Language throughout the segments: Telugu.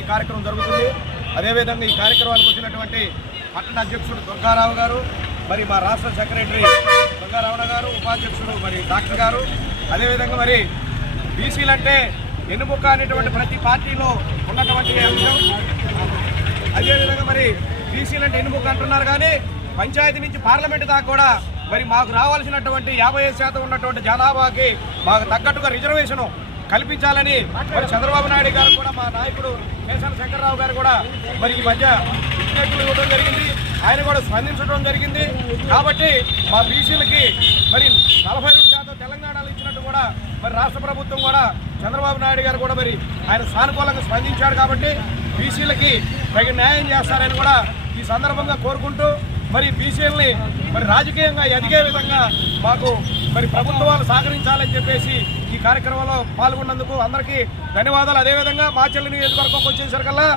ఈ కార్యక్రమం జరుగుతుంది. అదేవిధంగా ఈ కార్యక్రమానికి వచ్చినటువంటి పట్టణ అధ్యక్షుడు దుర్గారావు గారు, మరి మా రాష్ట్ర సెక్రటరీ దుర్గారావణ గారు, ఉపాధ్యక్షుడు మరి డాక్టర్ గారు, అదేవిధంగా మరి బీసీలంటే ఎన్నుముక్క అనేటువంటి ప్రతి పార్టీలో ఉన్నటువంటి అంశం. అదేవిధంగా మరి బీసీలంటే ఎన్నుముక్క అంటున్నారు, కానీ పంచాయతీ నుంచి పార్లమెంటు దాకా కూడా మరి మాకు రావాల్సినటువంటి 55% ఉన్నటువంటి జనాభాకి మాకు తగ్గట్టుగా రిజర్వేషను కల్పించాలని మరి చంద్రబాబు నాయుడు గారు కూడా, మా నాయకుడు కేసీఆర్ శంకర్రావు గారు కూడా మరి ఈ మధ్య విజ్ఞప్తులు ఇవ్వడం జరిగింది. ఆయన కూడా స్పందించడం జరిగింది. కాబట్టి మా బీసీలకి మరి 42% తెలంగాణలో ఇచ్చినట్టు కూడా మరి రాష్ట్ర ప్రభుత్వం కూడా చంద్రబాబు నాయుడు గారు కూడా మరి ఆయన సానుకూలంగా స్పందించాడు. కాబట్టి బీసీలకి తగిన న్యాయం చేస్తారని కూడా ఈ సందర్భంగా కోరుకుంటూ, మరి బీసీలని మరి రాజకీయంగా ఎదిగే విధంగా మాకు మరి ప్రభుత్వాలు సహకరించాలని చెప్పేసి ఈ కార్యక్రమంలో పాల్గొన్నందుకు అందరికీ ధన్యవాదాలు. అదేవిధంగా మాచర్ల నియోజకవర్గంకి వచ్చేసరికల్లా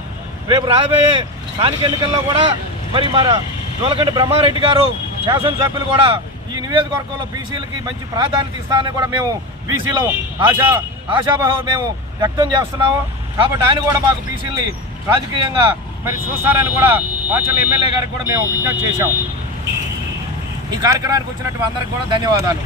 రేపు రాబోయే స్థానిక ఎన్నికల్లో కూడా మరి మన జోలకంటి బ్రహ్మారెడ్డి గారు శాసనసభ్యులు కూడా ఈ నియోజకవర్గంలో బీసీలకి మంచి ప్రాధాన్యత ఇస్తానని కూడా మేము బీసీలో ఆశాభావం మేము వ్యక్తం చేస్తున్నాము. కాబట్టి ఆయన కూడా మాకు బీసీలని రాజకీయంగా మరి చూస్తారని కూడా మాచర్ల ఎమ్మెల్యే గారికి కూడా మేము విజ్ఞప్తి చేశాం. ఈ కార్యక్రమానికి వచ్చినట్టు అందరికి కూడా ధన్యవాదాలు.